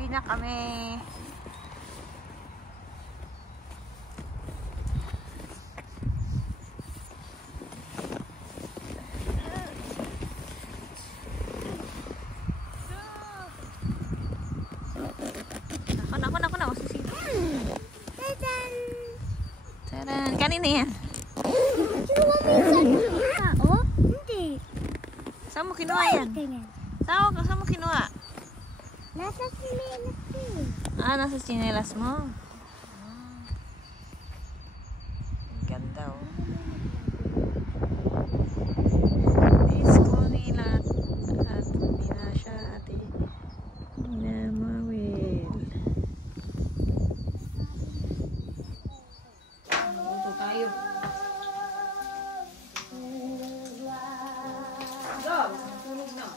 Pauwi na kami. Ako na. Masisito. Taran. Kanina yan. Oh? Hindi. Saan mo kinuha yan? Saan mo kinuha? Nasa sinelas ko. Nasa sinelas mo. Ang ganda oh. Isko nila at hindi na siya ate. Hindi na mawil. Punto tayo. Tulog na.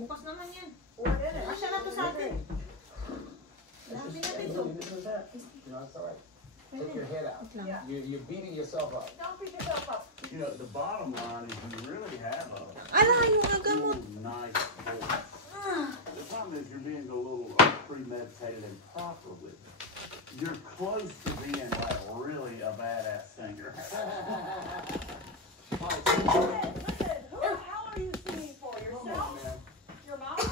Bukas naman yan. Asya na to sa atin. Dami natin to. Take your head out. You're beating yourself up. Don't beat yourself up. You know, the bottom line is you really have a Yung agamot. nice voice. The problem is you're being a little premeditated and properly. You're close to being like really a badass singer. Listen, who the hell are you singing for? Yourself? Your mom? Are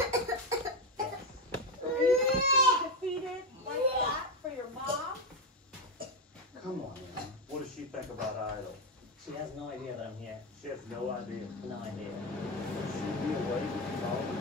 you going to feel defeated like that for your mom? Come on, man. What does she think about Idol? She has no idea that I'm here. She has no idea. No idea. She'd be away when you call her.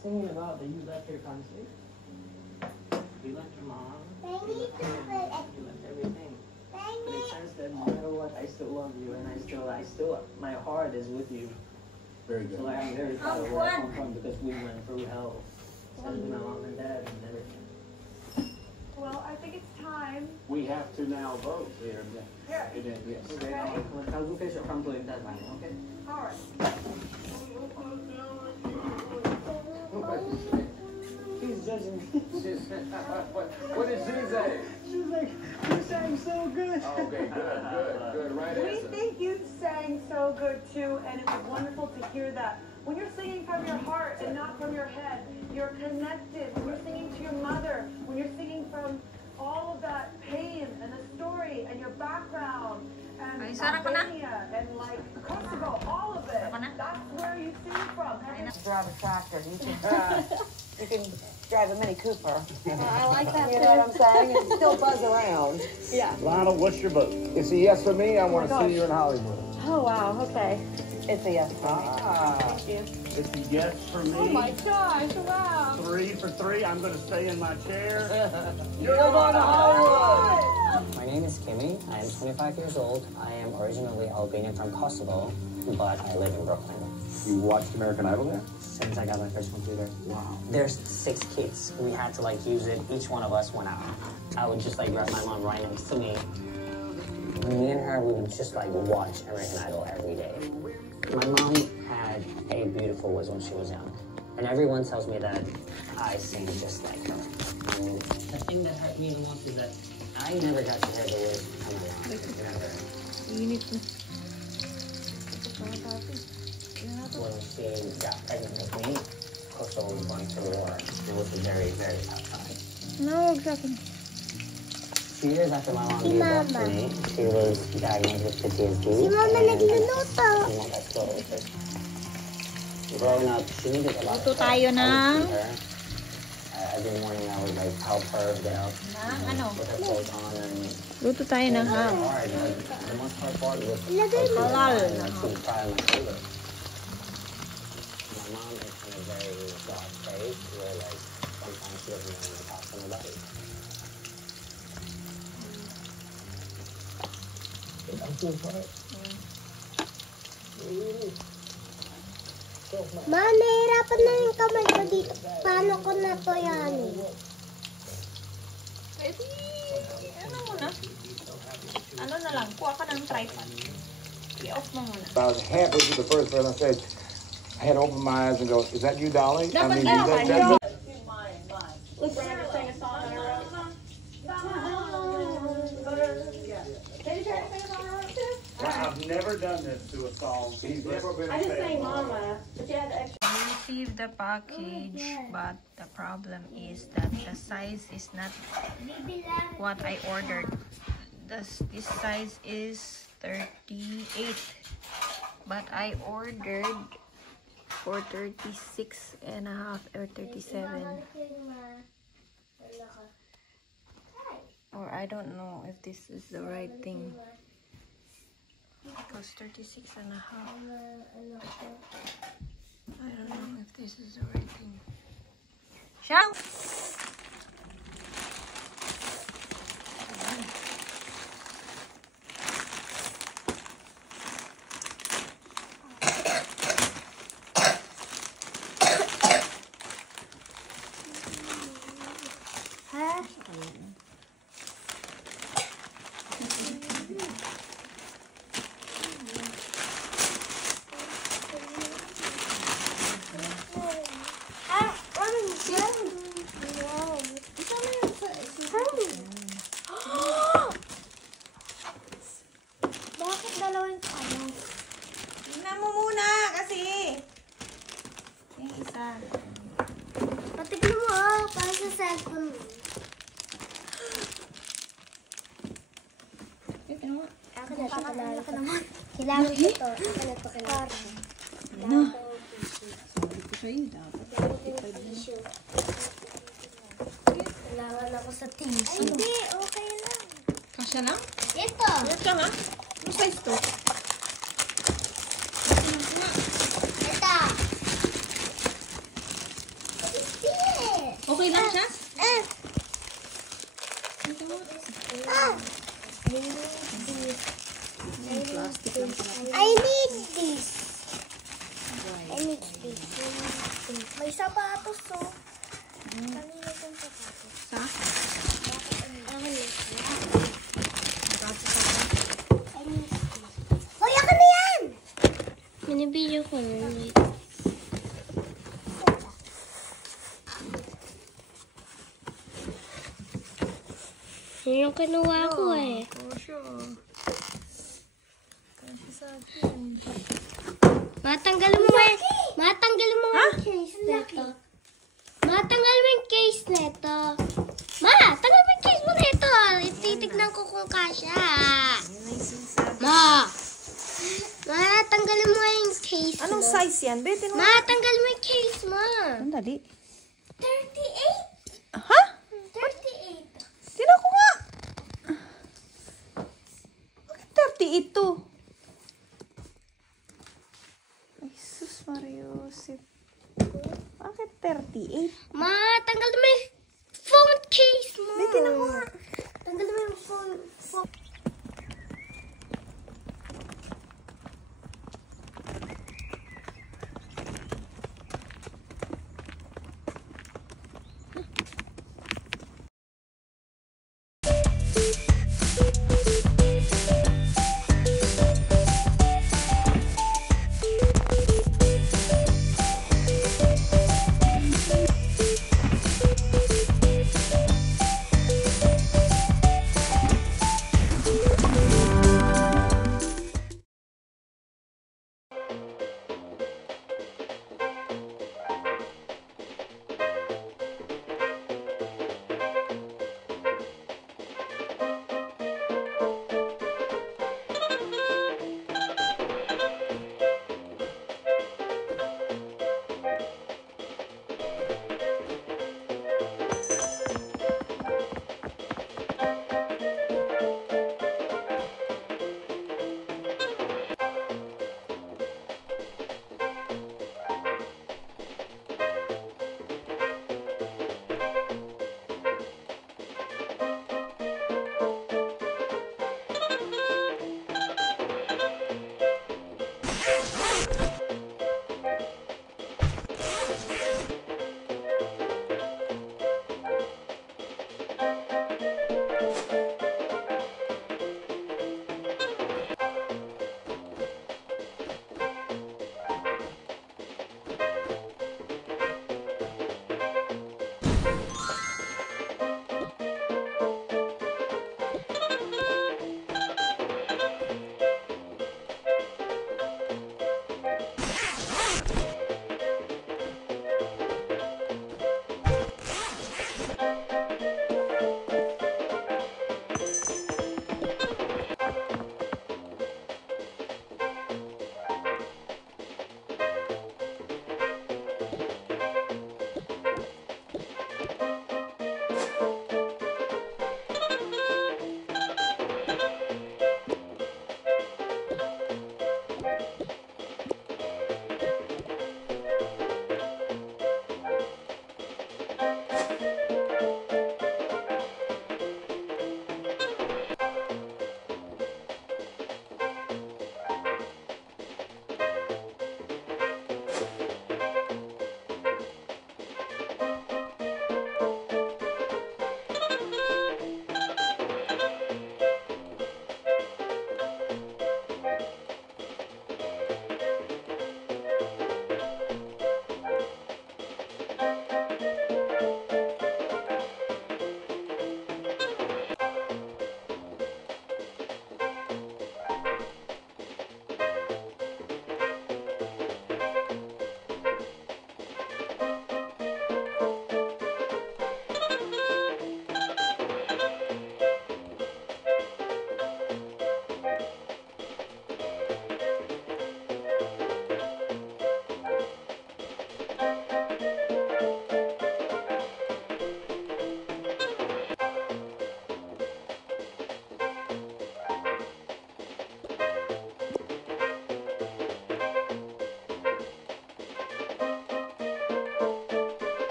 Singing about that you left your country. You left your mom. You left everything. But it says that no matter what, I still love you, and I still, my heart is with you. Very good. So like, I'm very proud of where I come from because we went through hell. Especially my mom and dad and everything. Well, I think it's time. We have to now vote here. Here. Yes. Okay, I'll look at your country in that line, okay? All right. She's judging me. What did she say? She's like, you sang so good. Okay, good. Right We answer. think you sang so good too, and it was wonderful to hear that. When you're singing from your heart and not from your head, you're connected. When you're singing to your mother, when you're singing from all of that pain and the story and your background and Albania and like Kosovo, all of it. That's where you sing from. Drive a tractor. You can drive a Mini Cooper. I like that. You know what I'm saying? And still buzz around. Yeah. Lionel, what's your vote? It's a yes for me. I want to gosh. see you in Hollywood. Oh, wow. Okay. It's a yes. Thank you. It's a yes for me. Oh, my gosh. Wow. 3 for 3. I'm going to stay in my chair. You're going to Hollywood. My name is Kimi. I am 25 years old. I am originally Albanian from Kosovo, but I live in Brooklyn. You watched American Idol there? Since I got my first computer. Wow. There's 6 kids. We had to like use it. Each one of us went out. I would just like grab my mom right next to me. Me and her, we would just like watch American Idol every day. My mom had a beautiful voice when she was young. And everyone tells me that I sing just like her. And the thing that hurt me the most is that I never got to hear the words come out. Never. You need to... When she got pregnant with me, Kosovo was going through war. It was a very, very tough time. No, exactly. 2 years after my mom gave birth to me, she was diagnosed with PTSD. Si Mama nagluluto. Growing up, she needed a lot of Luto tayo help. I ng... would feed her. Every morning I would like help her get up, ano? put her clothes on, and Luto tayo ng ham. hard. Like, the most hard part was Ilagay mo. Halal. like she would cry on my shoulder. My mom is in a very dark place where like sometimes she doesn't want to talk to anybody. I'm so sorry. Ma, nahihirapan na yung kamay ko dito. Paano ko na to yan? Pwede, ano muna? Ano na lang, kuha ka ng tripod. I-off mo muna. I was halfway through the first verse. I said, I had to open my eyes and go, is that you, darling? Dapat is naman, that Let's sing a song on our own. Can you try to sing a song on our own too? I've never done this to a song. He's never been I just sang Mama, but you had the extra. I received the package, but the problem is that the size is not what I ordered. This size is 38, but I ordered for 36.5 or 37. Or I don't know if this is the right thing. Because 36.5. I don't know if this is the right thing. Shang! Bakit dalawang ano? Tingnan mo muna kasi. Yung isa. Patignan mo ah, para sa cellphone mo. Tingnan mo. Ako na, kilala ko naman. Kilala ko to. Ako na to, kilala ko. Ano? Sabi ko sa'yo, dapat. Kailangan ako sa tissue. Ay, hindi. Okay lang. Kasya lang? Ito. Wait lang ha? Ano size to? Ito. Okay lang siya? I need this. I need this. May sapatos to. Kanina itong sapatos. Sa? Hoy, ako na yan! Minibidyo ko na yun. Yun yung kinuha ko eh. Matanggalin mo eh. Matanggalin mo yung case nito. Matanggalin mo yung case nito. Ma, tanggalin mo yung case mo nito. Titignan ko kung kasya. Ma. Ma, tanggalin mo yung case Anong mo. size yan? Be, Ma, tanggalin mo yung case mo. Ang dali. 38. 38. Ha? 38. Tinan ko nga. Bakit 38 to? Ay, sus Mariusip. Bakit 38? Ma, tanggal mo yung phone case mo. Hindi, tinan ko nga. Tanggal mo yung phone.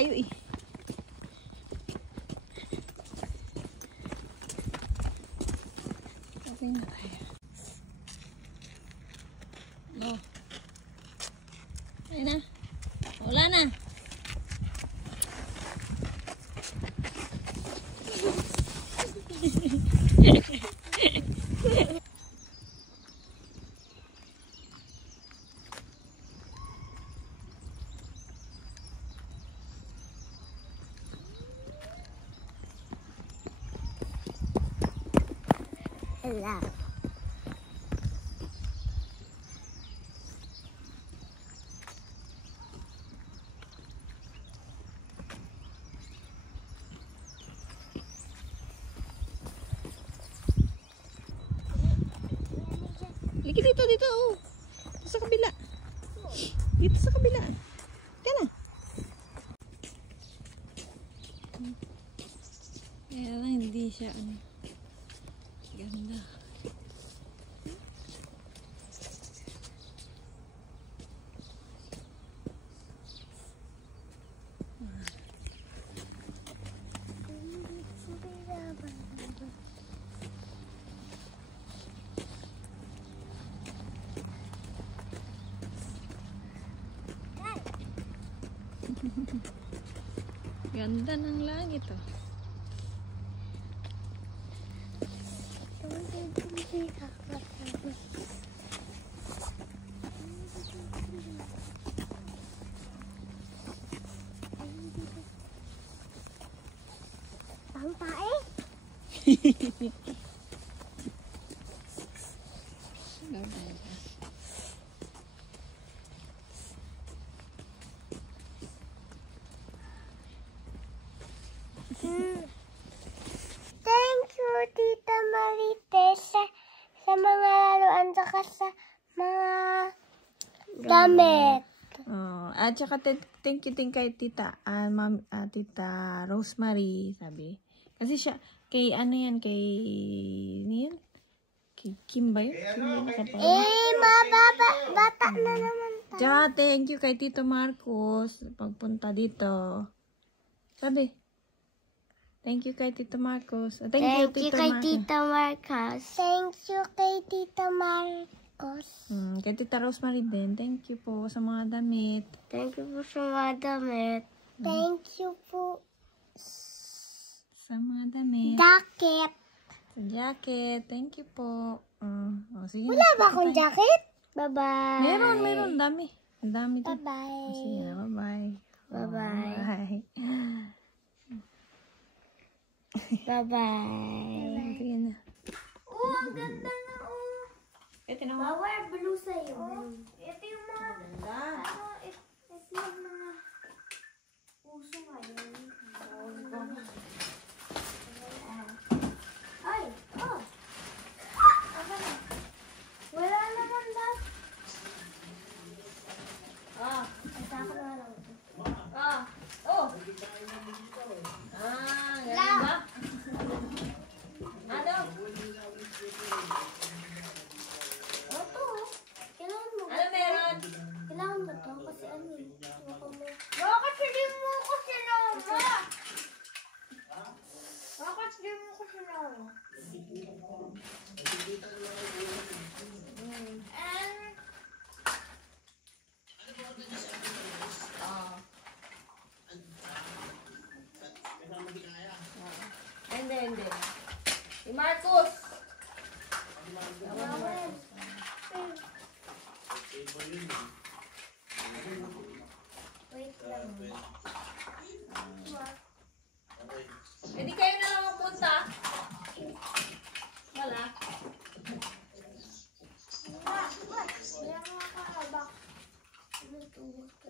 tayo eh. Okay na tayo. Oh. Ayun na. Wala na. Hello. Lagi dito, dito, oh. Dito sa kabila. Dito sa kabila. Kaya na. Kaya lang, hindi siya, ano. Ganda. Ganda ng langit, oh. Ang pae? Thank you, Tita Marites, sa mga laruan saka sa mga damit. Oh, at saka thank you din kay Tita, Tita Rosemary, sabi. Kasi siya, kay ano yan, kay Kim ba yun? Bata na naman tayo. Ja, thank you kay Tito Marcos, pagpunta dito. Sabi. Thank you kay Tito Marcos. Thank you kay Tita Marcos. Thank you kay Tita Marcos. Kay Tita Rosemary din. Thank you po sa mga damit. Thank you po sa mga damit. Thank you po sa mga damit. Jacket. Sa jacket. Thank you po. Sige. Wala ba akong jacket? Bye-bye. Meron. Dami. Ang dami din. Bye-bye. Sige na, bye-bye. Bye-bye. Bye. Bye-bye. Sige na. Oh, ang ganda na, oh. Ito na mo. Bawal, blue sa'yo. Ito yung mga, ito yung mga uso ngayon. Ay, oh. Aba na. Wala naman ba? Ay, saka na lang. Ganun ba? Ano? Ito, kailangan mo. Ano meron? Kailangan mo to kasi ano eh. Bakit hindi mo ko sinama? Bakit hindi mo ko sinama? Hindi. Si Marcos. Wait lang. Hindi kayo na lang magpunta. Wala.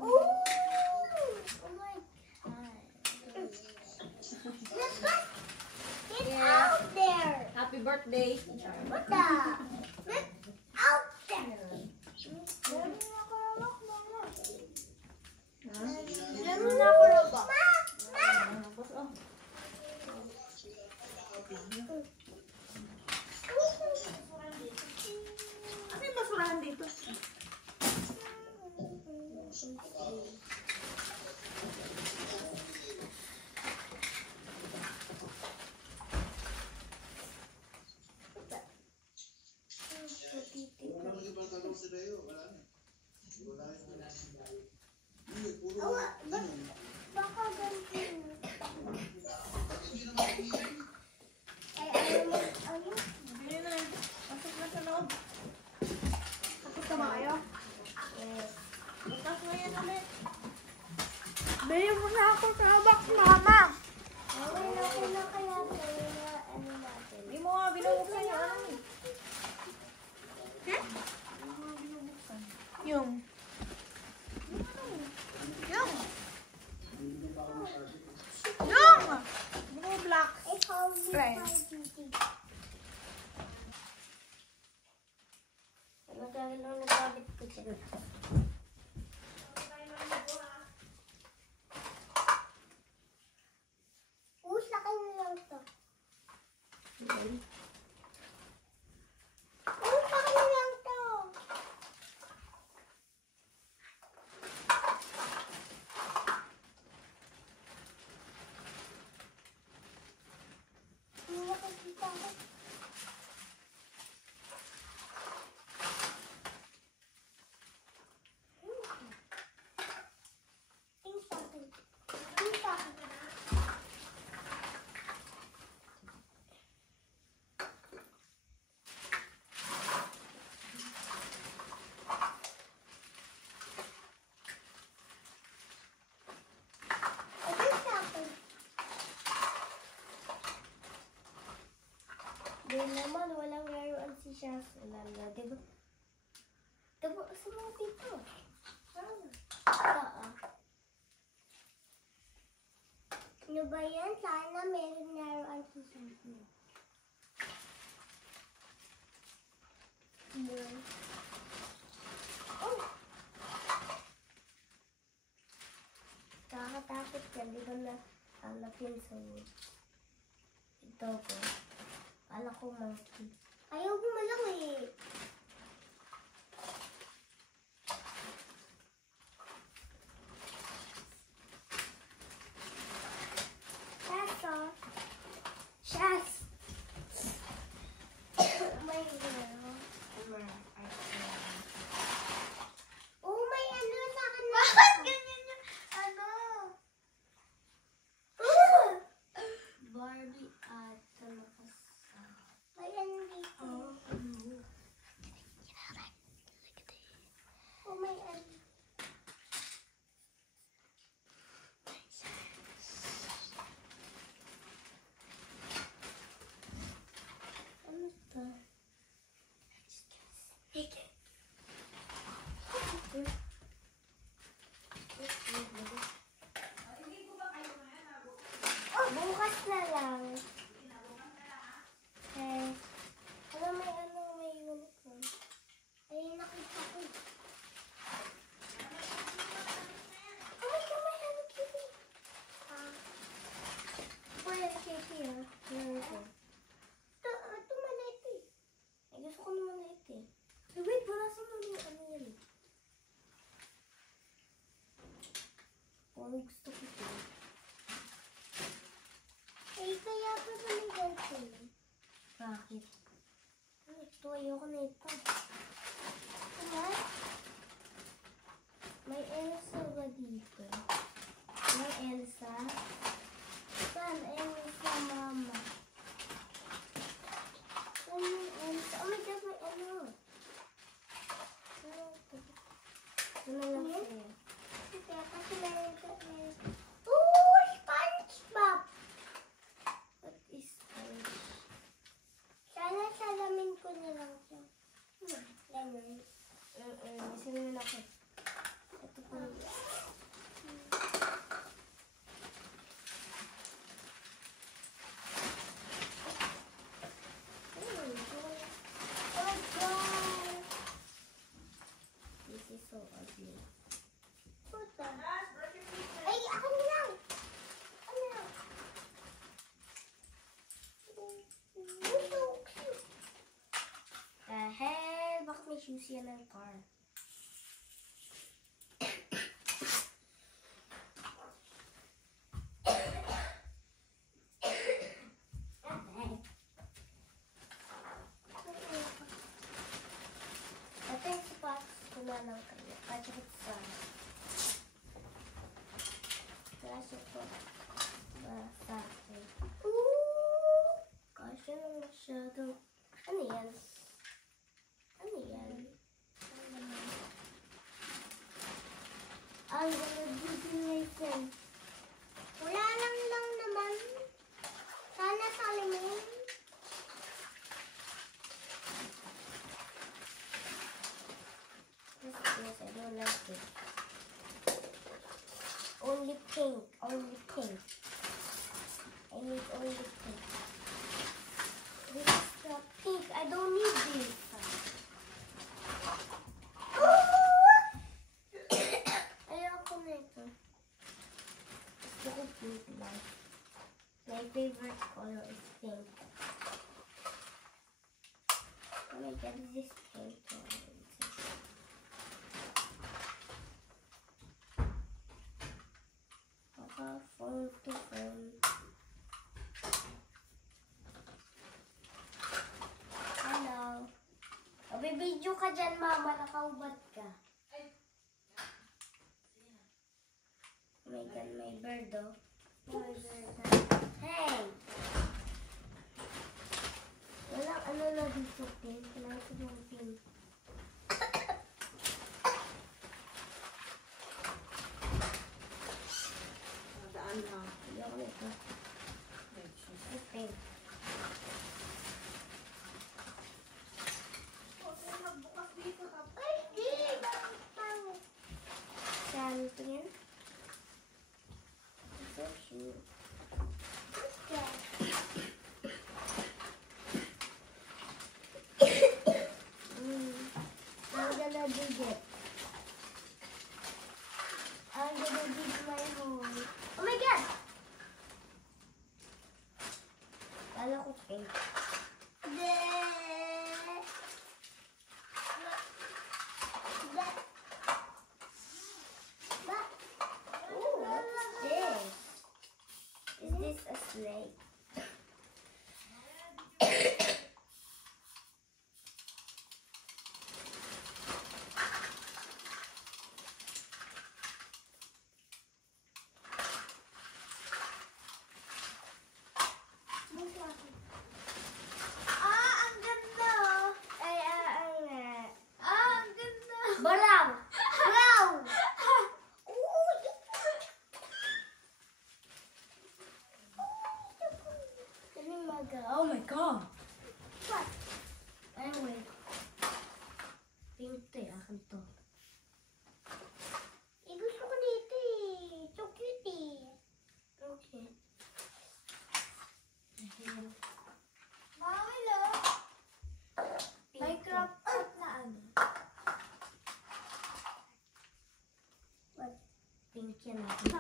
Oh my God. Get out there. Happy birthday. What the? Get out there. Meron na ako laba. Ano yung basurahan dito? Nagagabit ko siya. Sa akin na lang to. Sa akin na lang to. Hindi nakakita ko. Doon naman, walang laruan si Shaz. Diba? Diba, sa mga dito. Ano ba yan? Sana meron laruan si Shaz. Oh! Nakakatakot yan. Di ba na hanapin sa ito ko? Kala ko monkey. Ayaw ko malang eh. Shaz, Shaz. May oh, may ano sa akin na. Bakit ganyan yung ano? Barbie at ayan dito. Oh, may ano. Ano ito? Bukas na lang. May unicorn. Ay, nakita ko. Oh my God, may Hello Kitty. Wala Kitty ah. Ito maliit eh. Ay, gusto ko naman maliit eh. Wait, wala sa mga ano yan eh. Oh, gusto ko ito. Ay, kaya pa ba may ganito? Bakit? Ito, ayoko na ito. Ano? May Elsa ba dito? May Elsa? Saan Elsa, mama? Saan may Elsa? Oh my God, may ano? Ano lang sa'yo? Kasi meron ka. Oh, SpongeBob! What is SpongeBob? Sana salamin ko na lang siya. Ganun. Isa na lang ako. Ito po. Oh my God! This is so ugly. Puta. Ay, ako na lang! Ano lang? Dahil, bakit may shoes yan ng car? Ito yung sapatos ko na lang kayo. Patrick Sun. Kaso ko. Sa akin. Kasi lang masyado. Ano yan? Ano yan? Ang gagawin. Wala lang naman. Sana salamin. Yes, I don't like it. Only pink. Only pink. I need only pink. favorite color is pink. Oh my god, this is pink. Phone to phone. Hello. Bibidyo ka dyan, mama. Nakaubad ka. Oh my god, may bird, oh. May bird. Hey! Walang ano na dito, pink. Kailangan ko yung pink. Daan lang. Hindi ako ito. Ay, pink. Ay, di! Bakit pangit? Saan ito yan? It's so cute. I'm gonna dig it. I'm gonna dig my hole. Oh my god! Kala ko pink. Ooh, what's this? Is this a snake? Ang ganda! Ang ganda! Baraw! Baraw! Oh my god! What? Anyway. Pink to eh. Akin to. Gusto ko dito eh. So cute eh. Okay. Mami, look. Minecraft na ano? What? Pink yan natin.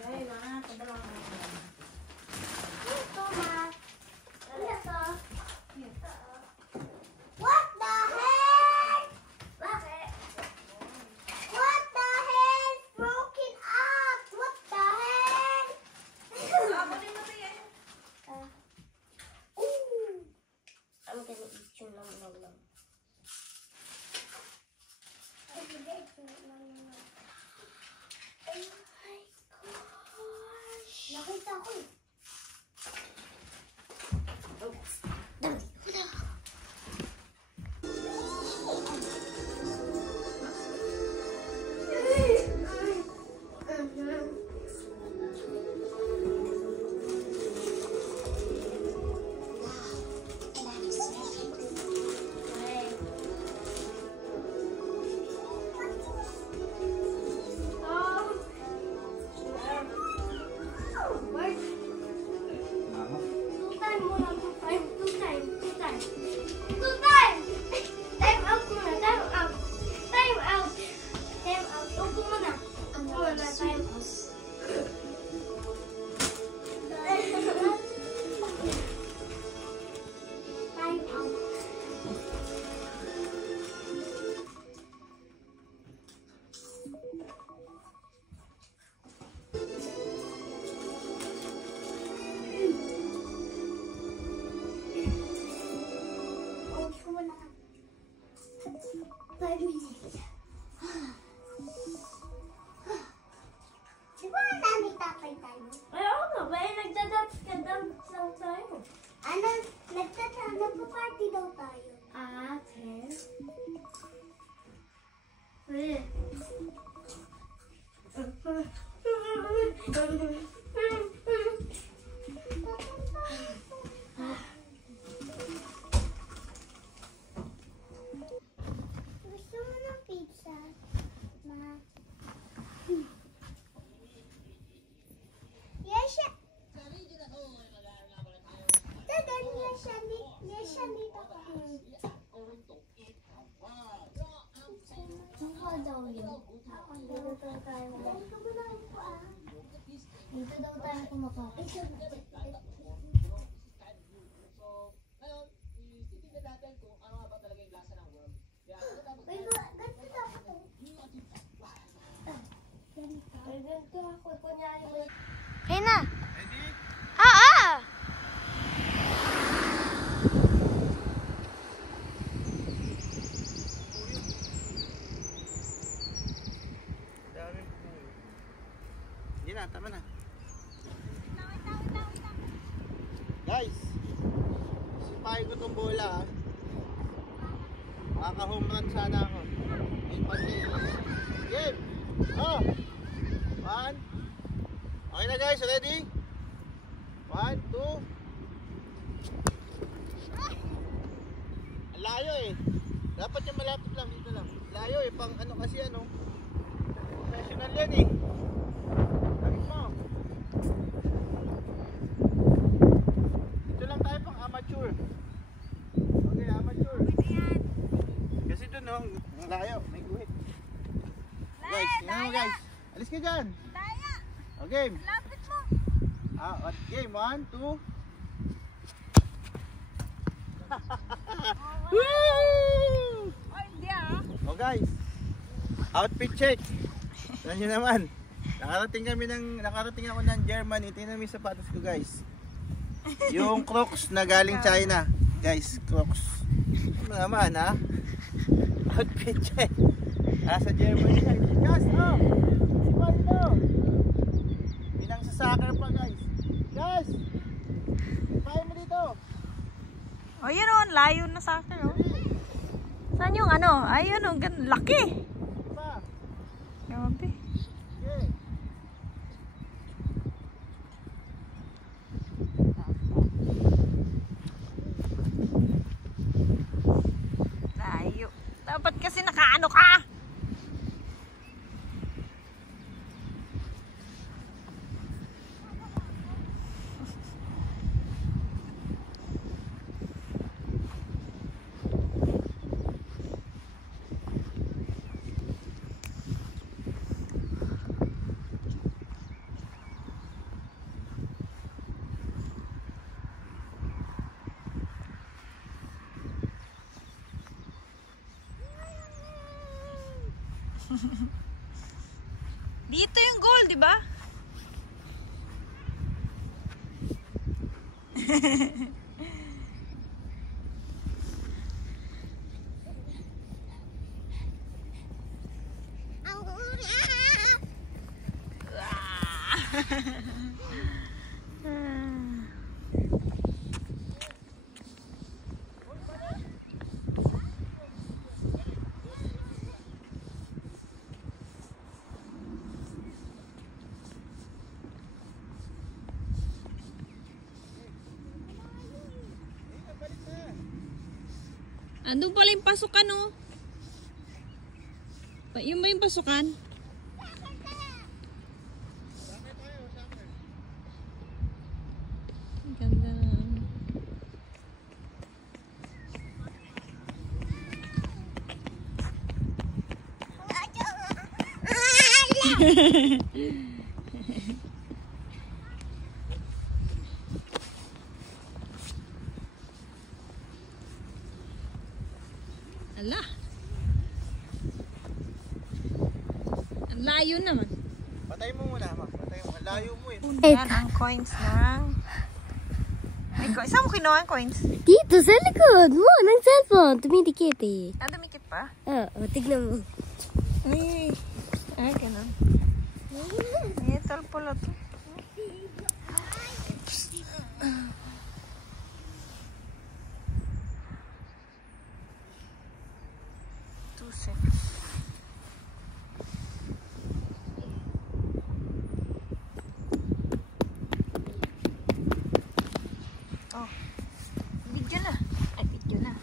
Okay, mga padala ka na. Ito, ma. Ano ito? What the heck? Bakit? What the heck? Broken up! What the heck? Abutin mo to yan. Ooh! I'm gonna eat you. Nom, nom, nom. mo to. Hey na. Oo. Hindi na, tama na. Guys, sipahin ko itong bola ha. Makaka-home run sana ako. Game! Oh! 1. Okay na guys, ready? 1, 2. Ang layo eh. Dapat yung malapit lang, dito lang. Layo eh, pang ano kasi ano. Professional yan eh. Tarik mo. Dito lang tayo pang amateur. Okay, amateur. Kasi doon no, ang layo, may guhit. Guys, tingnan mo guys. Alis ka dyan. Okay. Lapit mo. At game, 1, 2. Woo! Oh guys, outfit check. Tignan nyo naman. Nakarating ako ng Germany. Tingnan mo yung sapatos ko guys. Yung Crocs na galing China. Guys, Crocs. Ano naman ha? Outfit check. Nasa Germany guys. Guys, oh! Si Paldo! Pinang sa soccer pa guys. Guys! Pahay mo dito. Oh, yun o. Layo na sa akin o. Saan yung ano? Ayun o. Laki. Pa. Grabe. Okay. Layo. Dapat kasi nakaano ka. Dito yung goal, di ba? Andun pala yung pasukan, oh. Yun ba yung pasukan? Ang ganda na. Ala. Ang layo naman. Patay mo muna, ma. Patay mo. Layo mo eh. Yan ang coins ng... Saan mo kinuha ang coins? Dito sa likod mo ng cellphone. Tumidikit eh. Ah, dumikit pa? Oo, tignan mo. Ay, ganun. Metal pala to. Oh, video na. Ay, video na.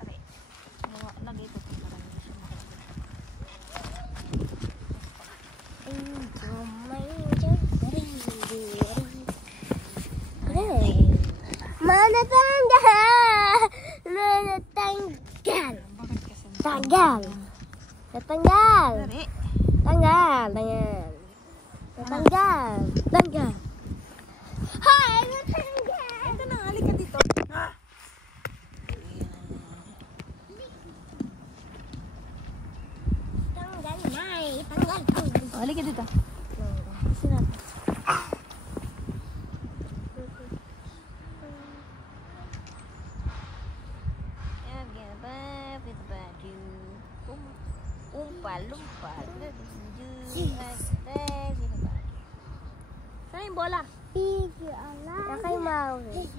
Tari. Lagi ito. Manatanggal! Manatanggal! Tanggal! Natanggal! Tari. Tanggal! Tanggal! Natanggal! Tanggal! Dito. Sino natin? Lumpa. Saan yung bola? Yan kay Maui.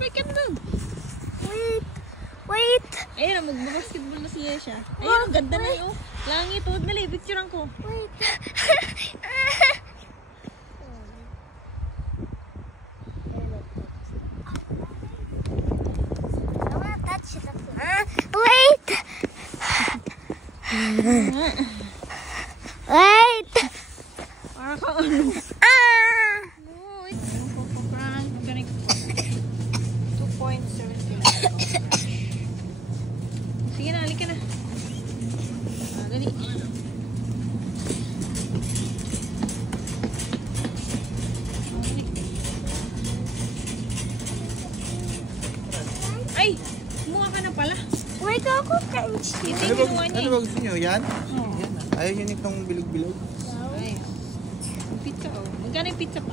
Spike ka na. Wait. Ayun, magbabasketball na siya siya. Ayun, ang ganda na yun. Langit, huwag dali. Picturean ko. Wait. I wanna touch the flower. Wait. Wait. Para ka ano. No, it's prank. I'm gonna 2.79. Sige na, halika na. Dali. Ay! Kumuha ka na pala. Wait ako, French. Ito yung ginawa niya. Ano ba gusto nyo? Yan? Oh. Ayaw nyo nitong bilog-bilog? Ay. Pizza, oh. Magkano yung pizza pa?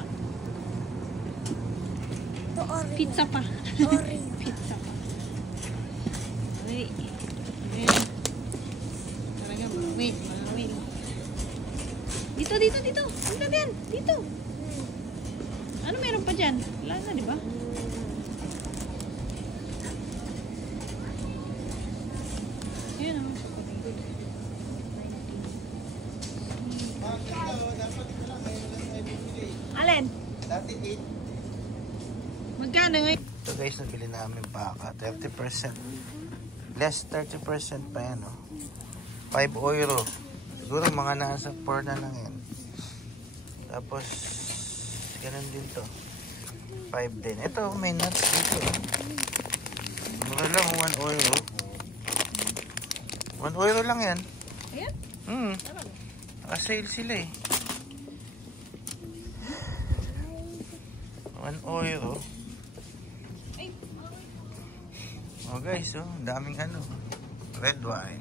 Pizza pa. Pizza pa. Wait. Talaga, wait. Dito. Ano na yan? Dito. Ano meron pa dyan? Wala na, di ba? Ayan, oh. Alin? Dati 8. Magkano ngayon? Ito guys, nabili namin baka. 30%. Less 30% pa yan, oh. 5 euro. Siguro mga nasa 4 na lang yan. Tapos, ganun din to. 5 din. Ito, may nuts dito. Mura lang, 1 euro. 1 euro lang yan. Ayan? Naka-sale sila eh. 1 euro. Oh guys, oh, daming ano, red wine.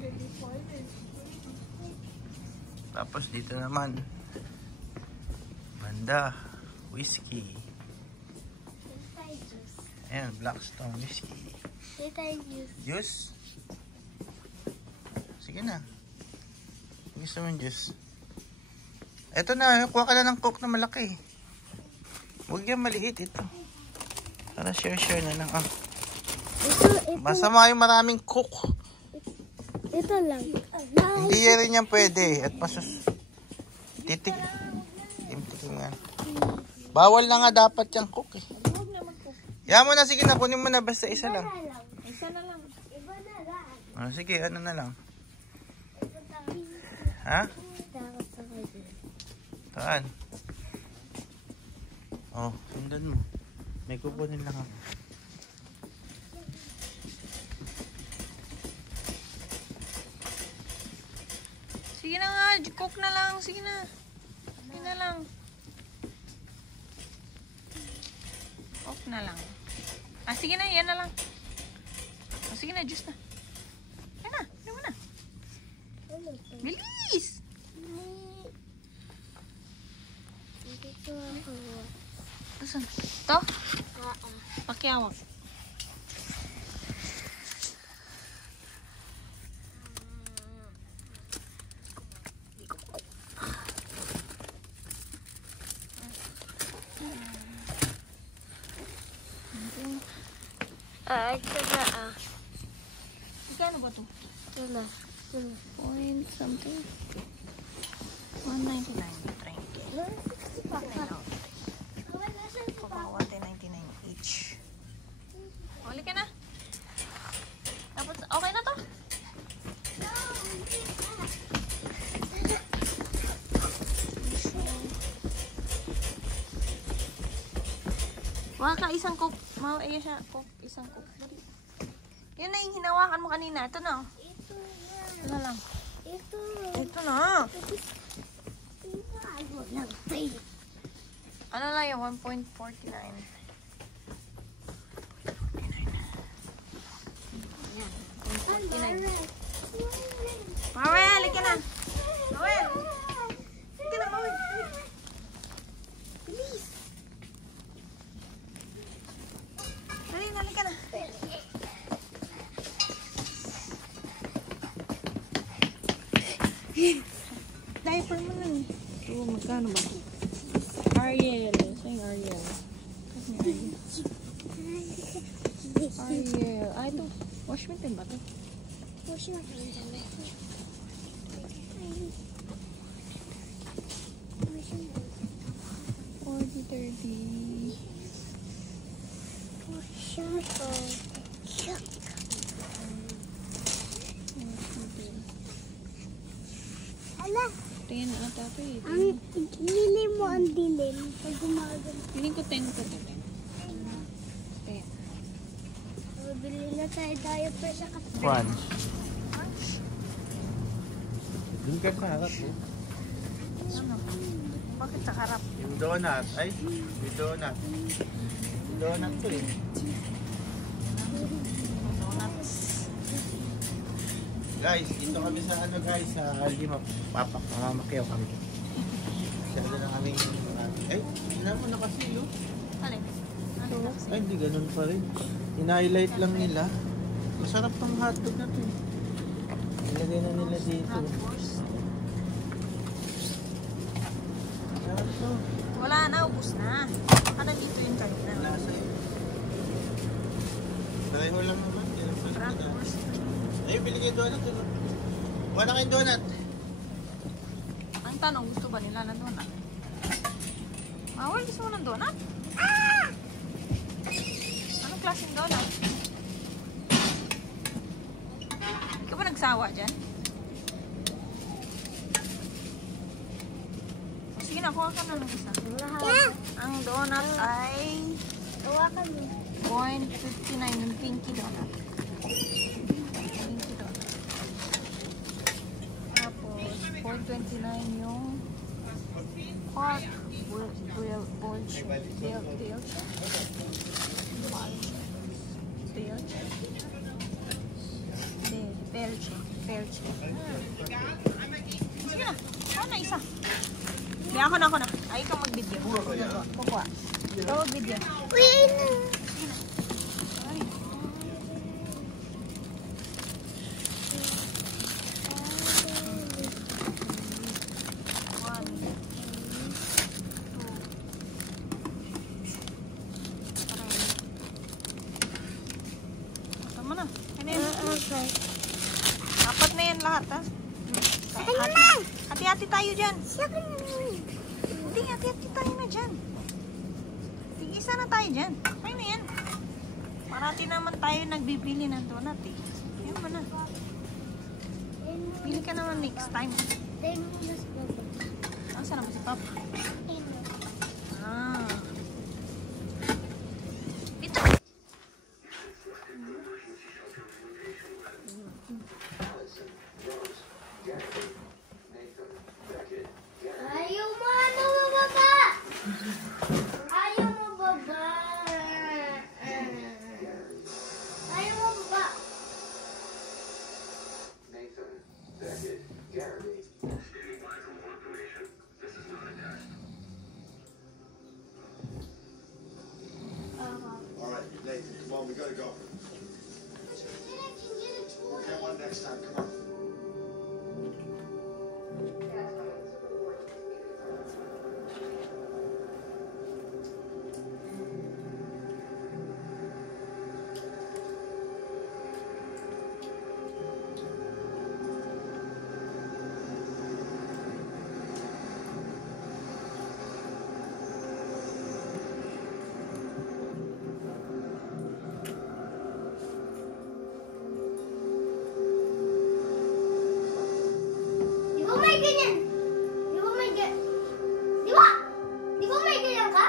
Tapos dito naman, banda, whiskey. Ayan, Blackstone whiskey. Juice? Sige na. Gusto mo yung juice? Eto na, kuha ka na ng Coke na malaki. Huwag yan maliit ito. Para share na lang. Ah. Masama yung maraming Coke. Ito lang. Hindi yan rin yan pwede. At titik. Nga. Bawal na nga dapat yung Coke eh. Yan mo na, sige na. Kunin mo na basta isa lang. Isa na lang. Iba na lang. Ah, sige, ano na lang. Ha? Saan? Oh, sundan mo. May kukunin lang ako. Sige na nga, Coke na lang. Sige na. Sige na lang. Coke na lang. Ah, sige na, yan na lang. Ah, sige na, juice na. Yan na, yan mo na. Bilis! Saan? Ito? Pakiawak. Ito na Magkano ba ito? Ito na. Point something. 199. 199 each. Huli ka na. Tapos, okay na to? Waka, isang Coke. Iya siya. Coke, isang Coke. Yun na yung hinawakan mo kanina. Ito na. Ito na lang. Ito na. Ano lang yung 1.49. Mawel, halika na. Mawel. Halika na, Mawel. Bilis. Dali, halika na. Diaper mo lang. Ito, magkano ba? Ariel. Saan yung Ariel? Saan yung Ariel? Wash your hands on my feet. Wash your hands. 40, 30. Wash your hands. Hala, 10 ata ito eh. ang lilim mo ang dilim pag gumagano. Feeling ko 10 to 10. 10. Bili na tayo diaper sa kape. Crunch. Doon ka sa harap eh. Ano? Bakit sa harap? Yung donut. Ay, yung donut. Yung donut to eh. Donuts. Guys, dito kami sa ano guys, sa Lima. Mamamakyaw kami. Masyado na kami. Ay, sila mo na kasi no? Alin? Ay, hindi ganun pa rin. In-highlight lang nila. Masarap tong hotdog na to. Nilagay na nila dito. Masarap to. Wala na, ubus na. Ano dito yung kanina? Nasa yun. Pareho lang naman. Bratwurst. Ayun, bili kayo donut. Wala kayong donut. Ang tanong, gusto ba nila ng donut? Mawal, gusto mo ng donut? Anong klaseng donut? Hindi ka ba nagsawa dyan? O, sige na, kuha ka na ng isa. Ang donut ay Tawa kami. 0.59 yung pinky donut. Pinky donut. Tapos, 0.29 yung pork bulge. Belge. Sige na, kuha na isa. Hindi, ako na. Ay, ikaw mag-video. Kukuha. Ikaw mag-video. Uy, Ay. Tama na. Ano yan? okay. Apat na yan lahat, ha? Hati-hati tayo dyan. Hindi, hati-hati tayo na dyan. Tig-isa na tayo dyan. Kaya na yan. Parati naman tayo nagbibili ng donut, eh. Yan mo na. Bili ka naman next time. Saan naman si Papa? Ah. Dito. Ayaw mo ano mababa. Ayaw mo baba. Ayaw mo baba. All right, Nathan, come on, we gotta go. We'll get one next time, come on. Di ba may ganyan? Di ba may ganyan? Di ba? Di ba may ganyan ka?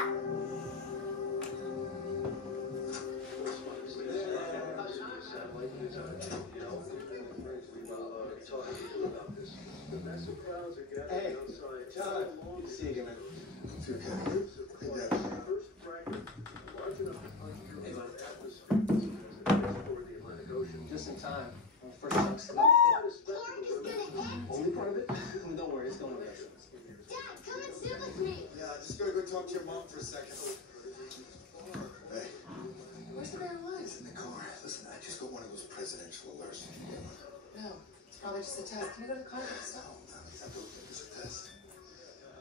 Hey, John. Good to see you again, man. Too good. Hey, Dad. Just in time. First sucks. Only part of it? Don't worry, it's going to be. Dad, come and sit with me. Yeah, just gotta go talk to your mom for a second. Hey. Where's the man was? It's in the car. Listen, I just got one of those presidential alerts. No, it's probably just a test. Can you go to the car and stop? No, I don't think it's a test.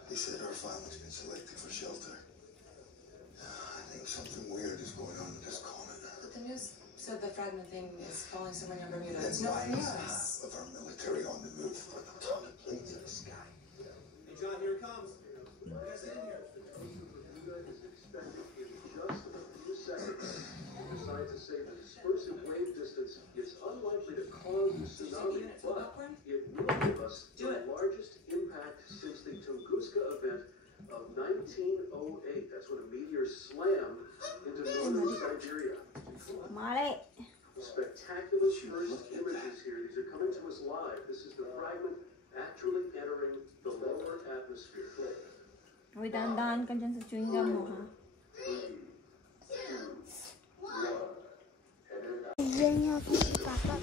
They said our family's been selected for shelter. I think something weird is going on with this comment. But the news said the fragment thing is falling somewhere near Bermuda. That's why half of our military on the move for a ton of planes in the sky. Hey, John, here it comes. Get in here. Is expected in just a few seconds. Decide to say the dispersive wave distance is unlikely to cause a tsunami, but it will give us the largest impact since the Tunguska event of 1908. That's when a meteor slammed into northern Siberia. Spectacular first images here. These are coming to us live. This is the fragment actually entering the lower atmosphere. Uy, dahan-dahan ka dyan sa chewing gum mo, ha? Bigyan niyo ako si Papa.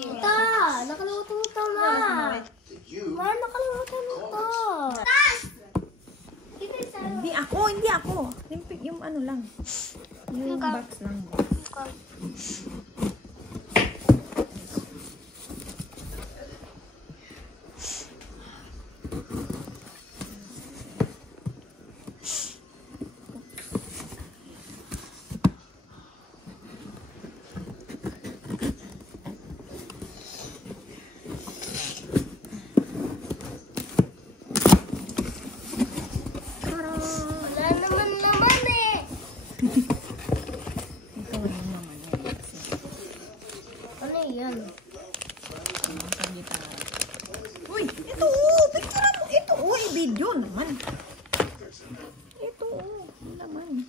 Ito! Nakalimutan mo ito, Ma! Ma, nakalimutan mo ito! Hindi ako. Yung ano lang. Yung box lang. Uy, ito picturean mo. Ito i-video naman. Ito naman.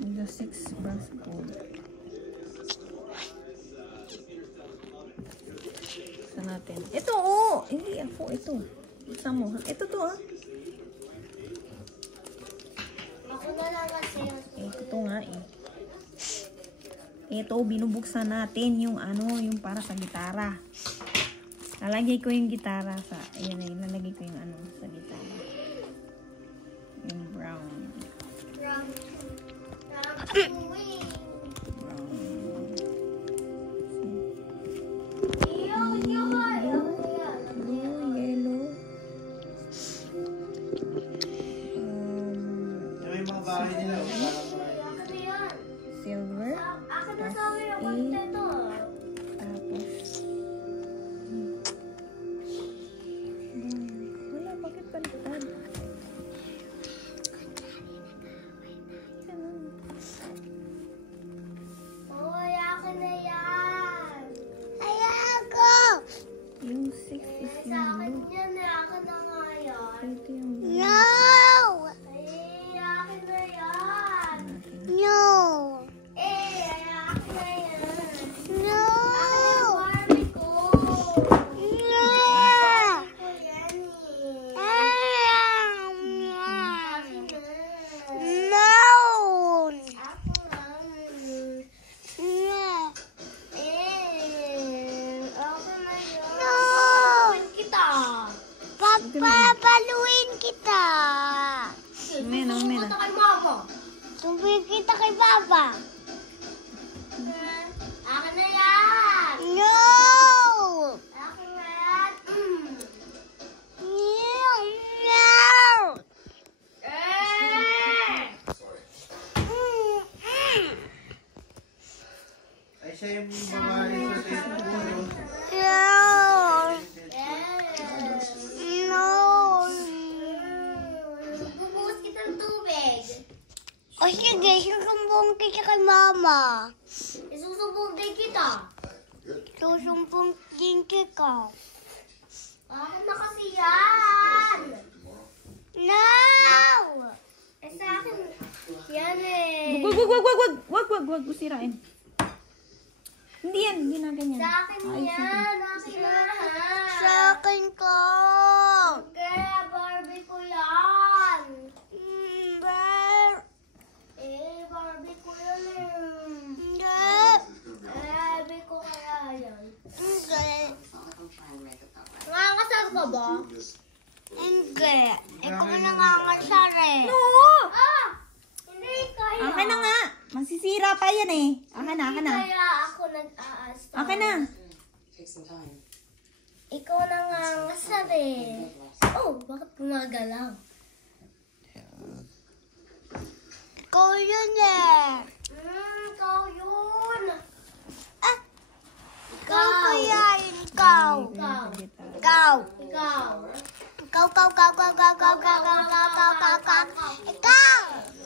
The 6 brass code. Sa natin. Ito hindi ako ito. Isa mo. Ito to Ako na lang kasi. Ito nga Ito binubuksan natin yung yung para sa gitara. Lalagay ko yung gitara sa lalagay ko yung sa gitara. Yung brown. Silver. Wala, bakit palitan? Akin na yan. Ayoko. Yung 6 is yung Akin yan. Akin na nga yan. ito yung No! Akin na yan. No! Akin na yan. No! Akin yung Barbie ko. No! Akin na. Papaluin kita. Umena. Tumbin kita kay Papa. Akin na yan. No! Akin na yan. No! Ay, siya yung babae sa Facebook mo. O sige, susumbong kita kay Mama. Isusumbong din kita. Susumbong din kita. Akin na kasi yan. No! Sa akin, yan eh. Wag usirain. Hindi yan, hindi na ganyan. Sa akin yan, akin na. Sa akin ko. Kaya Barbie ko yan. Barbie ko yan Barbie ko kaya yan. Nangangasar ka ba? Hindi. Ikaw nangangasar eh. No! Hindi kaya. Akin na nga. Masisira pa yan eh. Akin na. Kaya ako nag-aasta. Akin na. Ikaw nangangasar eh. Oh, bakit gumagalaw? Ikaw yun eh. Ikaw yun. Ikaw kaya yun. Ikaw.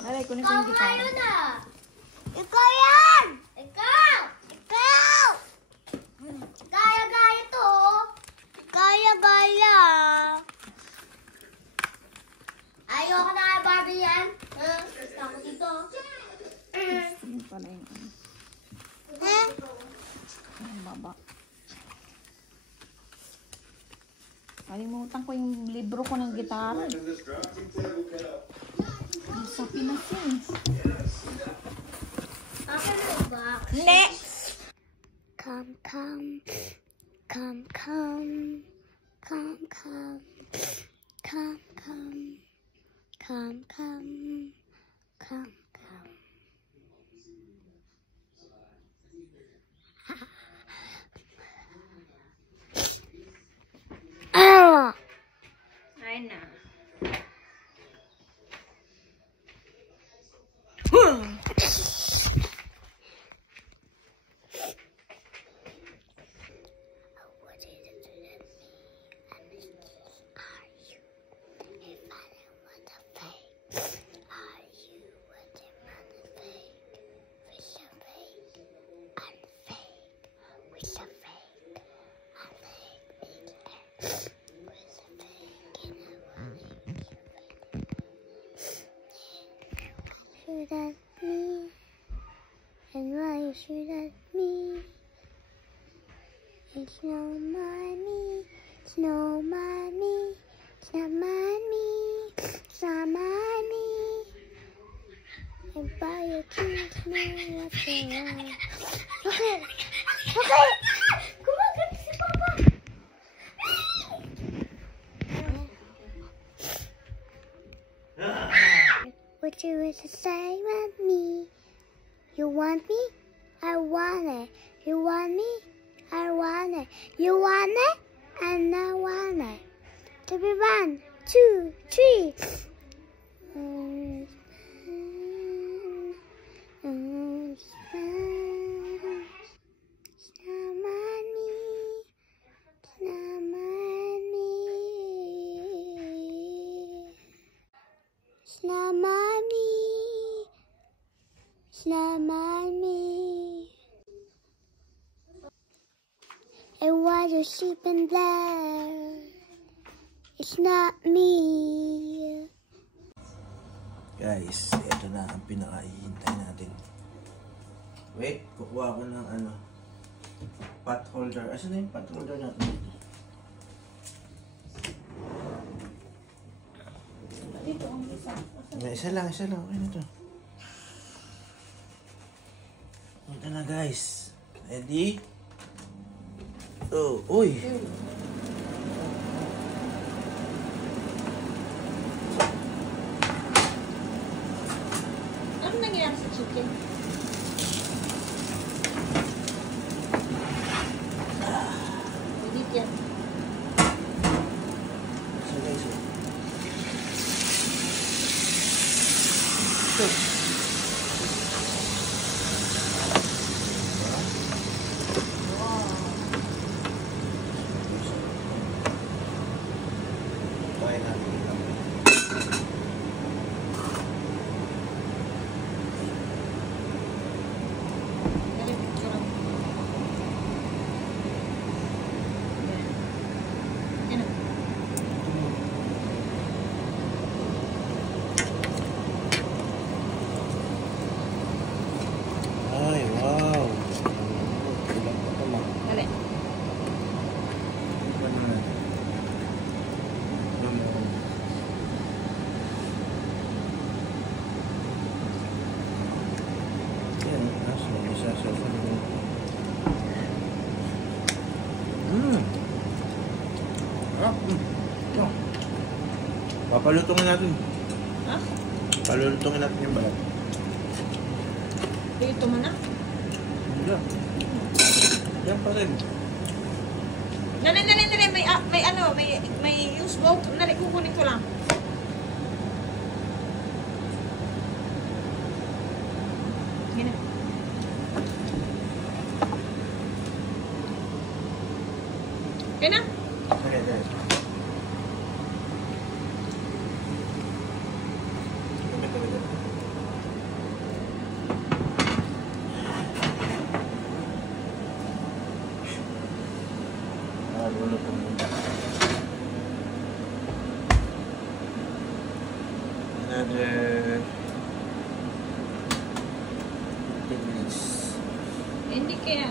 Aray, kunin ko yung gitara. Ikaw yan. Ikaw. Gaya to. Gaya. Ayoko na nga Barbie yan. Gusto ko dito. Sige pala yung ang baba. Kalimutan ko yung libro ko ng gitara. Sa Pinas yun. Akin na ba? Hindi! Come. Ay na. Shoot at me, and why you shoot at me? It's no money, it's no money, it's not money, it's not money. And why you choose me after all? Okay. Kumagat si Papa. What you wish to say with me? You want me? I want it. You want me? I want it. You want it? And I want it. 3, 1, 2, 3. And while you're sleeping there, it's not me. Guys, ito na ang pinaka-ihintay natin. Wait, kukuha ko ng pot holder. Asan na yung pot holder natin? Dito ang isa. Isa lang. Okay na to. Ito na guys. Ready? Oh, uy! Ano nangyayari sa chicken? Edit yan. So guys, Papalutungin natin. Ha? Palulutungin natin yung balat. Dito mo na? Hindi. Yan pa rin. Nani, may use boat. Nani, kukunin ko lang. Gina. Gina? Okay, okay. Another 15 minutes. Hindi kaya.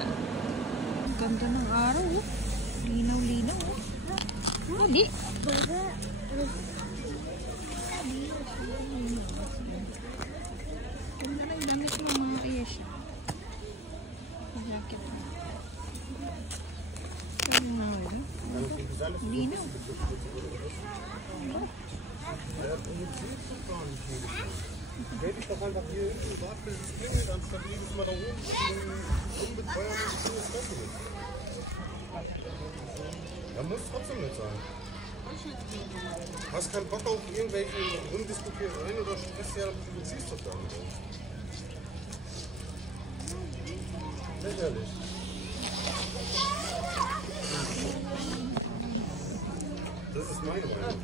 Ganda ng araw, oh. Linaw-linaw, oh. Hindi. Ganda ng damit mo, mga kayas. Jacket mo. Saan na, oh. Linaw. Dreh dich doch einfach hier hin und warte, bis es klingelt, anstatt jedes Mal da oben unbeteuert und so ist das nicht. Ja, muss trotzdem nicht sein. Hast keinen Bock auf irgendwelche Rumdiskutiereien oder Stress, ja, du ziehst doch gar nicht aus. Lächerlich. Das ist meine Meinung.